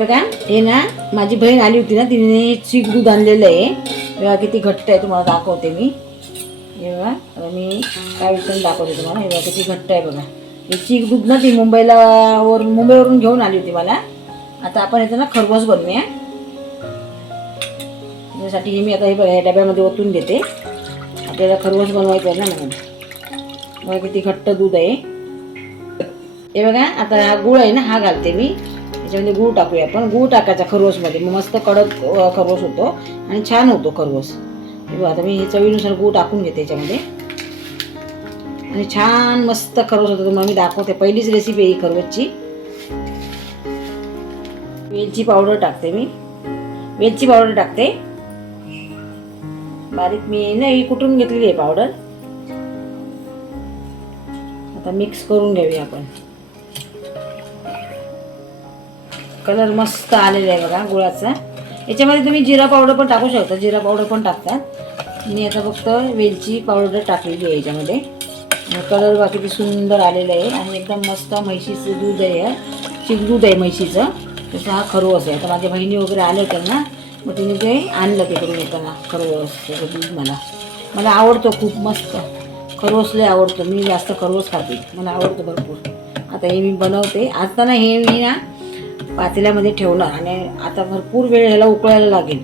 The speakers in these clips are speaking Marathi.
बघा हे ना माझी बहीण आली होती ना तिने चीक दूध आणलेलं आहे. बघा किती घट्ट आहे तुम्हाला दाखवते मी. हे बघा मी काय विचारून दाखवते तुम्हाला. हे बघा किती घट्ट आहे बघा. हे चीक दूध ना ती मुंबईला वर मुंबईवरून घेऊन आली होती मला. आता आपण याचं ना खरगोस बनवूया. त्यासाठी हे मी आता हे बघा या डब्यामध्ये ओतून घेते आपल्याला खरबस बनवायचं आहे ना म्हणून. बघा किती घट्ट दूध आहे. हे बघा आता हा गुळ आहे ना हा घालते मी. त्याच्यामध्ये गूळ टाकूया आपण. गूळ टाकायचा खरवसमध्ये. मग मस्त कडक खरवस होतो आणि छान होतो खरवस. आता मी हे चवीनुसार गूळ टाकून घेते याच्यामध्ये. आणि छान मस्त खरवस होतो. तुम्हाला मी दाखवते. पहिलीच रेसिपी आहे ही खरवसची. वेलची पावडर टाकते मी. वेलची पावडर टाकते. बारीक मी नाही कुठून घेतलेली आहे पावडर? आता मिक्स करून घेऊया आपण. कलर मस्त आलेला आहे बघा गुळाचा. याच्यामध्ये तुम्ही जिरा पावडर पण टाकू शकता जिरा पावडर पण टाकतात मी आता फक्त वेलची पावडर टाकलेली आहे याच्यामध्ये. कलर बाकी सुंदर आलेला आहे आणि एकदम मस्त म्हैशीचं दूध आहे चिक दूध आहे म्हैशीचं. तसं हा खरवस आहे. आता माझ्या बहिणी वगैरे आले त्यांना ना मग तिने ते आणलं तिकडून येताना खरवस त्याचं दूध मला. मला आवडतो खूप मस्त. खरवस लय आवडतं. मी जास्त खरवस खाते. मला आवडतं भरपूर. आता हे मी बनवते. आता ना हे मी ना पातेल्यामध्ये ठेवणार आणि आता भरपूर वेळ ह्याला उकळायला लागेल.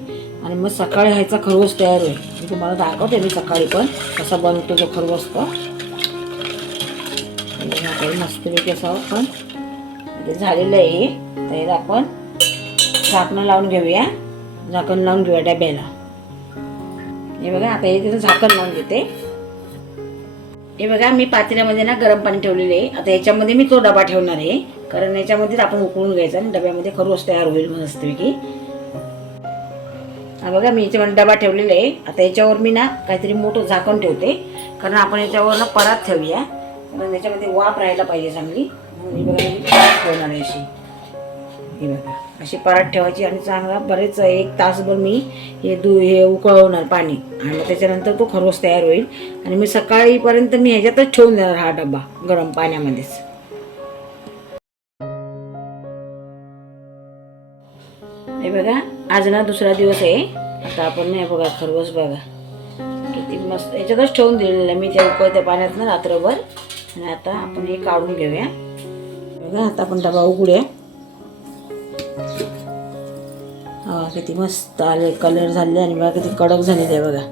आणि मग सकाळी ह्याचा खरवस तयार होईल. मी तुम्हाला दाखवते मी सकाळी पण कसा बनतो तो खरवस तो. मस्त मस्तपैकी असं पण ते म्हणजे झालेलं आहे. तर याला आपण झाकणं लावून घेऊया. झाकण लावून घेऊया डब्याला. हे बघा आता हे तिथं झाकण लावून घेते. हे बघा मी पातेल्यामध्ये ना गरम पाणी ठेवलेले आहे. आता याच्यामध्ये मी तो डबा ठेवणार आहे. कारण याच्यामध्येच आपण उकळून घ्यायचा आणि डब्यामध्ये खरवस तयार होईल मस्तपैकी हा बघा मी याच्यामध्ये डबा ठेवलेला आहे. आता याच्यावर मी ना काहीतरी मोठं झाकण ठेवते. कारण आपण याच्यावर ना परात ठेवूया. कारण याच्यामध्ये वाफ राहायला पाहिजे चांगली. म्हणून ही बघा मी ठेवणार आहे अशी. हे बघा अशी परात ठेवायची आणि चांगला बरेच एक तासभर मी हे दू हे उकळवणार पाणी. आणि त्याच्यानंतर तो खरवस तयार होईल. आणि मी सकाळीपर्यंत मी ह्याच्यातच ठेवून देणार हा डबा गरम पाण्यामध्येच. हे बघा आज ना दुसरा दिवस आहे. आता आपण नाही बघा खरवस बघा. किती मस्त याच्यातच ठेवून दिलेलं आहे मी त्या उकळत्या पाण्यात ना रात्रभर. आणि आता आपण हे काढून घेऊया. बघा आता आपण डबा उघडूया. हा किती मस्त आले कलर झाले आणि बघा किती कडक झाले ते बघा.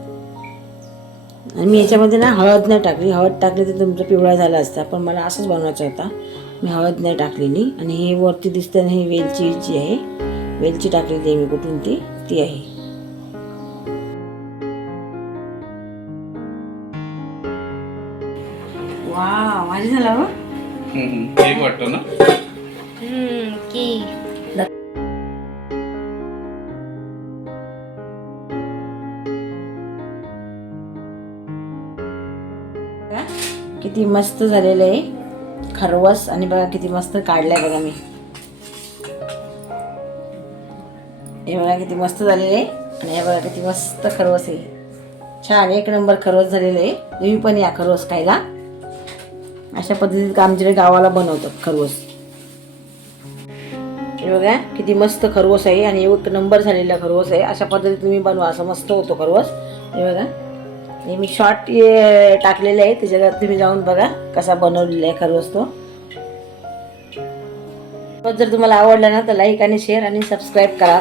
आणि मी याच्यामध्ये ना हळद नाही टाकली. हळद टाकली तर तुमचा पिवळा झाला असता पण मला असंच बनवायचा होता. मी हळद नाही टाकलेली. आणि हे वरती दिसते ना वेलची जी आहे. वेलची टाकलेली आहे मी कुठून ती? ती आहे. वा माझी झाला हो. एक वाटतं ना? की बघा, किती मस्त झालेलं आहे. खरवस आणि बघा किती मस्त काढलाय बघा मी. हे बघा किती मस्त झालेले आहे. आणि हे बघा किती मस्त खरवस आहे. छान एक नंबर खरवस झालेलं आहे. तुम्ही पण या खरवस खायला. अशा पद्धतीत आमच्याकडे गावाला बनवतात खरवस. हे बघा किती मस्त खरवस आहे आणि एक नंबर झालेला खरवस आहे. अशा पद्धतीत तुम्ही बनवा. असं मस्त होतो खरवस. हे बघा. हे मी शॉर्ट टाकलेले आहे. त्याच्यात तुम्ही जाऊन बघा कसा बनवलेला आहे खरवस तो. जर तुम्हाला आवडला ना तर लाईक आणि शेअर आणि सबस्क्राईब करा.